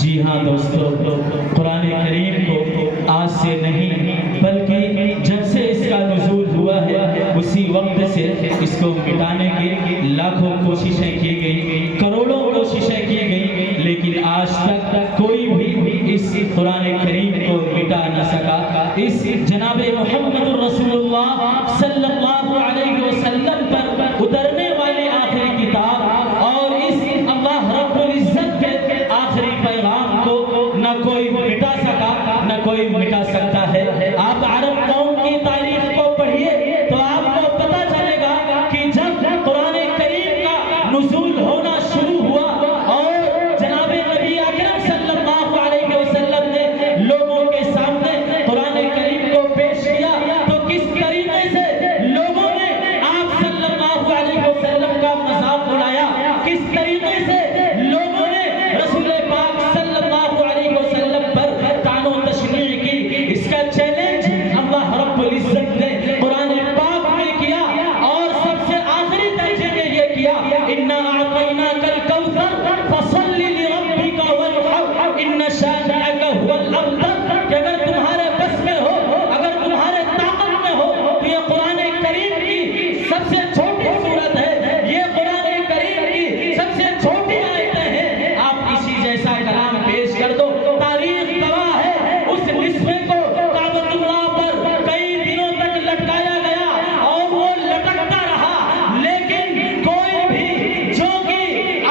جی ہاں دوستو، قرآن کریم کو آج سے نہیں بلکہ جب سے اس کا نزول ہوا ہے اسی وقت سے اس کو مٹانے کی لاکھوں کوششیں کی گئی، کروڑوں کوششیں کی گئی، لیکن آج تک کوئی بھی اس قرآن کریم کو مٹا نہ سکا۔ اس جناب محمد رسول اللہ صلی اللہ علیہ وسلم پر اترنے والی آخری کتاب اور اس اللہ رب العزت کے آخری پیغام کو نہ کوئی مٹا سکا نہ کوئی مٹا سکتا ہے۔ آپ عرب قوم کی تاریخ کو پڑھیے تو آپ کو پتہ چلے گا کہ جب قرآن کریم کا نزول ہونا شروع ہوا اور جناب نبی اکرم صلی اللہ علیہ وسلم نے لوگوں کے سامنے قرآن کریم کو پیش کیا تو کس طریقے سے لوگوں نے آپ صلی اللہ علیہ وسلم کا مذاق اڑایا، کس طریقے سے لوگوں نے رسول پاک صلی اللہ علیہ وسلم پر طعن و تشنیع کی۔ اس کا چیلنج اللہ رب العزت نے قرآن پاک میں کیا اور سب سے آخری درجے میں یہ کیا، اِنَّا أَعْطَيْنَاكَ الْكَوْثَرَ فَصَلِّ لِرَبِّكَ وَانْحَرْ إِنَّ شَانِئَكَ هُوَ الْأَبْتَرُ کہ اگر تمہارے بس میں ہو، اگر تمہارے طاقت میں ہو تو یہ قرآن کریم کی سب سے چھوٹی صورت ہے، یہ قرآن کریم کی سب سے چھوٹی آیتیں ہیں، آپ اسی جیسا کلام پیش کر دو۔ تاریخ گواہ ہے اس نسخے کو کعبۃ اللہ پر کئی دنوں تک لٹکایا گیا اور وہ لٹکتا رہا، لیکن کوئی بھی جو کہ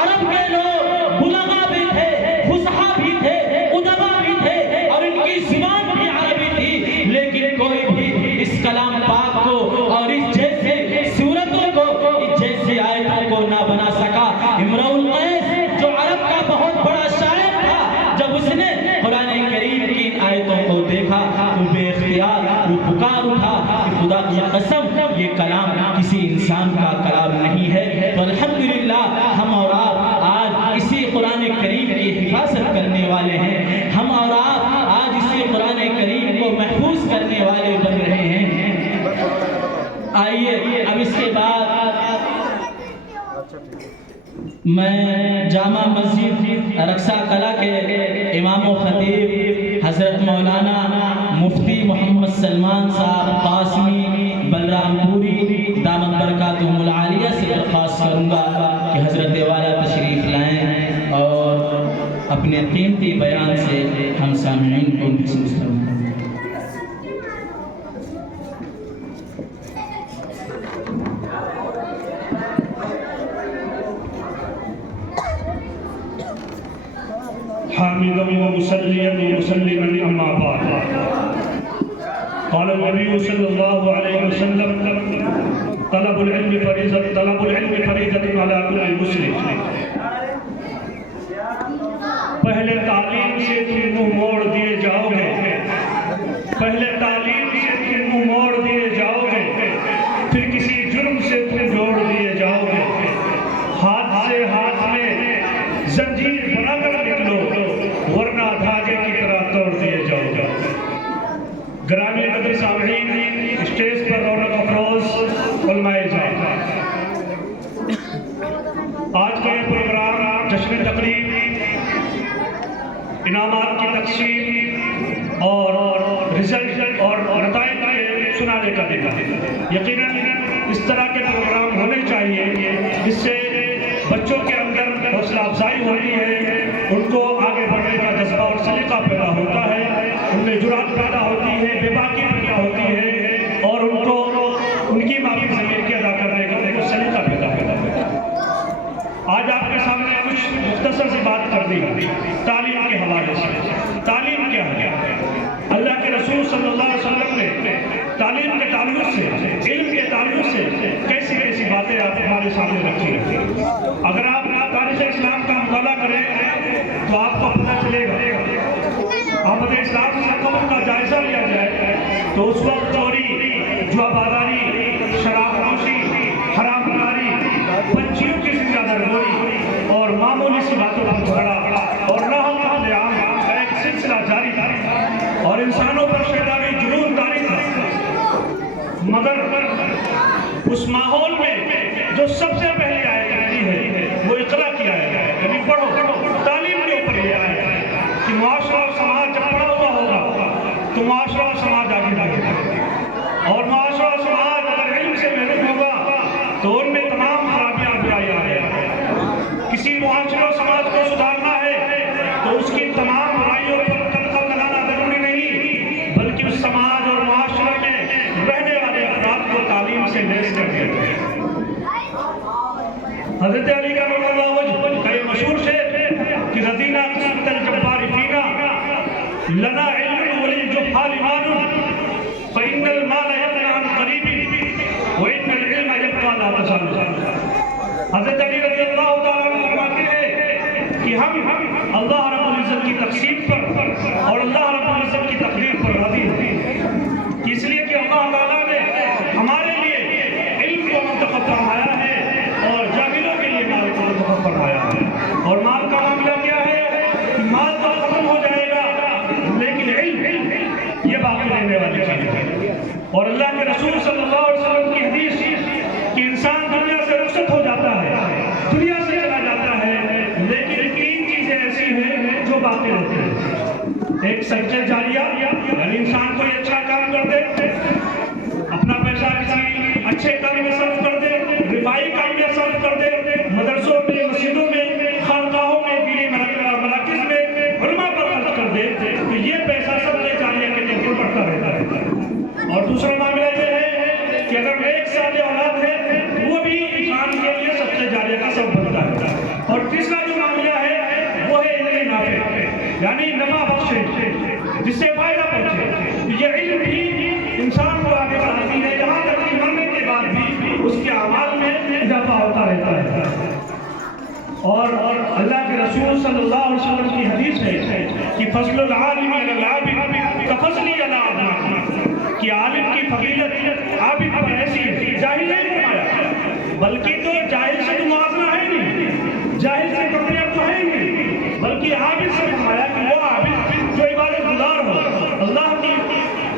عرب کے لوگ بلغا بھی تھے، فصحا بھی تھے، ادبا بھی تھے اور ان کی زبان بھی عربی تھی، لیکن کوئی بھی اس کلام پاک کو اور اس جیسے صورتوں کو، اس جیسے آیتوں کو نہ بنا سکا۔ امرؤ القیس جو عرب کا بہت بڑا شاعر تھا، جب اس نے قرآن کریم کی آیتوں کو دیکھا تو بے اختیار وہ پکار اٹھا کہ خدا کی قسم یہ کلام کسی انسان کا کلام نہیں ہے۔ تو الحمدللہ ہم اور آپ آج اسی قرآن کریم کی حفاظت کرنے والے ہیں، ہم اور آپ آج اسی قرآن کریم کو محفوظ کرنے والے بن رہے ہیں۔ آئیے اب اس کے بعد میں جامع مسجد رقصہ کلا کے امام و خطیب حضرت مولانا مفتی محمد سلمان صاحب قاسمی بلرام پوری دامت برکاتہم العالیہ سے درخواست کروں گا کہ حضرت والا تشریف لائیں اور اپنے قیمتی بیان سے ہم سامعین کو محسوس کریں۔ حامدا ومصليا ومسلما اما بعد قال النبي صلى الله عليه وسلم طلب العلم فريضة على كل مسلم۔ پہلے تعلیم سے تم منہ موڑ دیے جاؤ گے، پہلے تعلیم سے تم منہ موڑ دیے جاؤ گے، پھر کسی جرم سے تم جوڑ دیے جاؤ گے، ہاتھ سے ہاتھ میں زنجیر بنا کر نکلو ورنہ دھاگے کی طرح توڑ دیے جاؤ گے۔ گرامی قدر سامعین، اسٹیج پر رونق افروز علماء اعزاز، آج کا یہ پروگرام جشن تقریب، انعامات کی تقسیم اور رزلٹ اور نتائج کے سنانے کا دن ہے۔ یقیناً اس طرح کے پروگرام ہونے چاہیے جس سے بچوں کے اندر حوصلہ افزائی ہوتی ہے، ان کو آگے بڑھنے کا جذبہ اور سلیقہ پیدا ہوتا ہے، ان میں جرأت پیدا ہوتی ہے، بے باکی پیدا ہوتی ہے اور ان کو ان کی معافی ضمیر کی ادا کرنے کا ان کو سلیقہ پیدا ہوتا ہے۔ آج آپ کے سامنے کچھ مختصر سی بات کر دی تعلیم کے حوالے سے۔ تعلیم کیا ہے؟ اللہ کے رسول صلی اللہ علیہ وسلم نے تعلیم کے تعلق سے، علم کے تعلق سے کیسی کیسی باتیں آپ ہمارے سامنے رکھی ہیں۔ اگر آپ تاریخ اسلام کا مطالعہ کریں تو آپ کو پتہ چلے گا، آمد اسلام سے قبل کا جائزہ لیا جائے تو اس وقت چوری، جوا بازاری، شراب نوشی، حرام کاری، بچیوں کی زندہ درگوری اور معمولی سی باتوں پر جھگڑا اور ناحق قتل عام کا ایک سلسلہ جاری تھا اور انسانوں پر شیطانی جنون طاری تھا۔ مگر اس ماحول میں جو سب سے پہلی آیت آئی ہے وہ اقرا کی آیت ہے، یعنی پڑھو، تعلیم لنا علم وللجهال مال فإن المال يبقى عن قريب وإن العلم يبقى لا تزال. حضرت علی رضی اللہ تعالیٰ عنہ فرماتے ہیں کہ ہم اللہ رب العزت کی تقسیم پر اور اللہ رب العزت کی تقدیر پر راضی ہیں، اس لیے کہ اللہ تعالیٰ نے ہمارے لیے علم کو منتخب فرمایا ہے اور جاہلوں کے لیے مال کو منتخب فرمایا ہے. اور مال کا معاملہ کیا ہے؟ مال تو ختم ہو جائے گا لیکن علم یہ باقی رہنے والی چیز ہے. اور اللہ کے رسول صلی اللہ علیہ وسلم کی حدیث کہ انسان دنیا سے رخصت ہو جاتا ہے، دنیا سے چلا جاتا ہے، لیکن تین چیزیں ایسی ہیں جو باقی رہتی ہیں. ایک صدقہ جاریہ، یعنی انسان کوئی اچھا کام کر دے، اپنا پیسہ کسی اچھے کام میں صرف کر دے، رفاہی کام میں صرف کر دے، مدرسوں میں، مسجدوں میں، خانقاہوں میں، دینی مراکز میں علماء پر خرچ کر دے، تو یہ پیسہ صدقہ جاریہ کے طور پر بڑھتا رہتا ہے. اور دوسرا معاملہ یہ ہے کہ اگر ایک سال اولاد ہے وہ بھی انسان کے لیے صدقہ جاریہ کا سبب بنتا ہے. اور تیسرا جو معاملہ ہے وہ ہے علم نافع، یعنی نفع بخشے، جس سے فائدہ پہنچے. یہ علم بھی انسان کو آگے بڑھاتی ہے، یہاں تک کہ مرنے کے بعد بھی اس کے اعمال میں اضافہ ہوتا رہتا ہے. اور اللہ کے رسول صلی اللہ علیہ وسلم کی حدیث ہے کہ فضل العالم علی العابد کفضلی علی عبد، کہ عالم کی فضیلت عابد پر ایسی ہے. جاہل نہیں فرمایا، بلکہ تو جاہل سے تو موازنہ ہے نہیں، جاہل سے کمپیئر تو ہے نہیں، بلکہ عابد سے فرمایا کہ وہ عابد جو عبادت گزار ہو، اللہ کی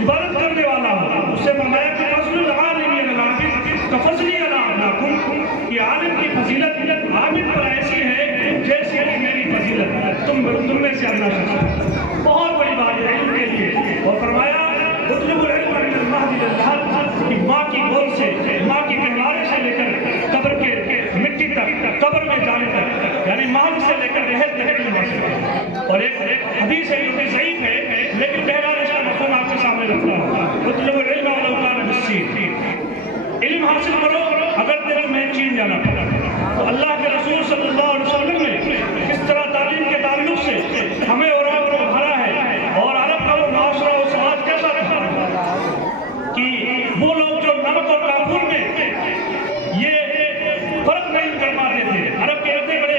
عبادت کرنے والا ہو. اس سے فرمایا کہ فضل العالم علی العابد کفضلی علی عبد، کہ عالم کی فضیلت عابد پر ایسی ہے جیسے کہ میری فضیلت تم میں سے اللہ شخص. بہت بڑی بات ہے علم کے لیے. اور فرمایا اطلب العلم من المہد للحد، کہ ماں کی گود سے، ماں کی گہوارے سے لے کر قبر کے مٹی تک، قبر میں جانے تک، یعنی مہد سے لے کر رحد تک علم حاصل. اور ایک حدیث ہے جو ضعیف ہے لیکن بہرحال اس کا مفہوم آپ کے سامنے رکھتا ہوں. اطلب العلم ولو کان بالسین، علم حاصل کرو اگر تیرے میں چین جانا پڑا. تو اللہ کے رسول صلی اللہ علیہ وسلم نے اس طرح تعلیم کے تعلق سے ہمیں اور آپ کو بھرا ہے. اور عرب کا وہ معاشرہ و سماج کیسا تھا کہ وہ لوگ جو نمک اور کافور میں یہ فرق نہیں کر پاتے تھے. عرب کے اتنے بڑے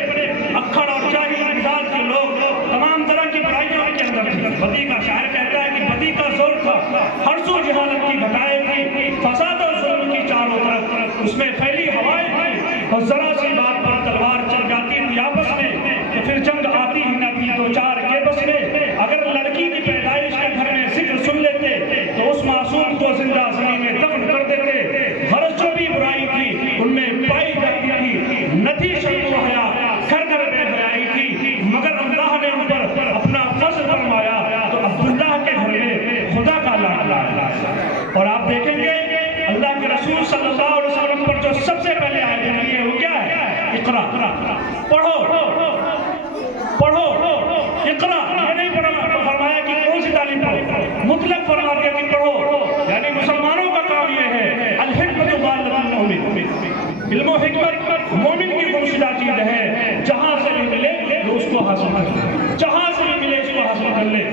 اکھڑ اور جاہل مزاج کے لوگ تمام طرح کی برائیوں کے اندر تھے. بدی کا شاعر کہتا ہے کہ بدی کا زور تھا، ہر سو جہالت کی گھٹائیں تھی، فساد اور ظلم کی چاروں طرف اس میں پھیلی ہوائیں تھی. اور ذرا سی بات پر تلوار چل جاتی تھی آپس میں تو پھر جنگ آتی ہی نہ تھی دو چار کے بس میں. اگر لڑکی کی پیدائش کے گھر میں ذکر سن لیتے تو اس معصوم کو زندہ زمین میں دفن کر دیتے. غرض جو بھی برائی تھی ان میں پائی جاتی تھی، نہ تھی شرم و حیا، گھر گھر بے حیائی تھی. مگر اللہ نے ان پر اپنا فضل فرمایا تو عبداللہ کے گھر میں خدا کا لاڈلا ہے. اور آپ دیکھیں گے اللہ کے رسول صلی اللہ علیہ وسلم پر جو سب سے پہلے آیت نازل ہے وہ کیا ہے؟ اقرا، پڑھو پڑھو اقرا. یہ نہیں فرمایا کہ کون سی تعلیم پڑھو، مطلق فرما دیا کہ پڑھو. یعنی مسلمانوں کا کام یہ ہے الحکمت غالب المؤمن، علم و حکمت مومن کی گمشدہ چیز ہے. جہاں سے بھی ملے وہ اس کو حاصل کر لے، جہاں سے بھی ملے اس کو حاصل کر لے.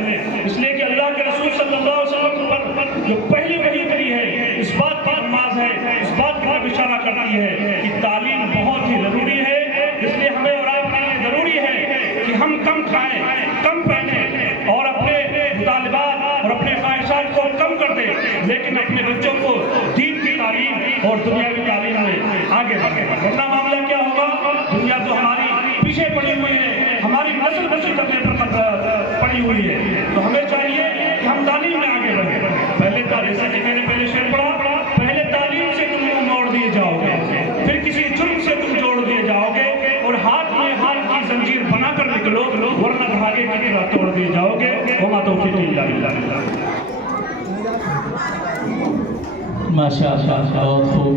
اس لیے کہ اللہ کے رسول صلی اللہ علیہ وسلم پر جو پہلی وحی کری ہے اس بات کی نماز ہے، اس بات کی اشارہ کرتی ہے کہ تعلیم بہت ہی ضروری ہے. اس لیے ہمیں اور آپ کے لیے ضروری ہے کہ ہم کم کھائیں، کم پہنیں اور اپنے مطالبات اور اپنے خواہشات کو کم کر دیں، لیکن اپنے بچوں کو دین کی تعلیم اور دنیاوی تعلیم میں آگے بڑھیں. ورنہ معاملہ کیا ہوگا؟ دنیا تو ہماری پیچھے پڑی ہوئی ہے، ہماری نسل کرنے پر پڑی ہوئی ہے. تو ہمیں چاہیے کہ ہم تعلیم میں آگے بڑھیں. پہلے جیسا کہ میں نے پہلے شعر پڑھا، پہلے تعلیم سے تم کو موڑ دیے جاؤ گے، پھر کسی جرم سے تم جوڑ دیے جاؤ گے اور ہاتھ میں ہاتھ کی زنجیر بنا کر نکلو، ورنہ دھاگے کی طرح توڑ دیے جاؤ گے. وما توفیقی الا باللہ. ماشاء اللہ، بہت خوب.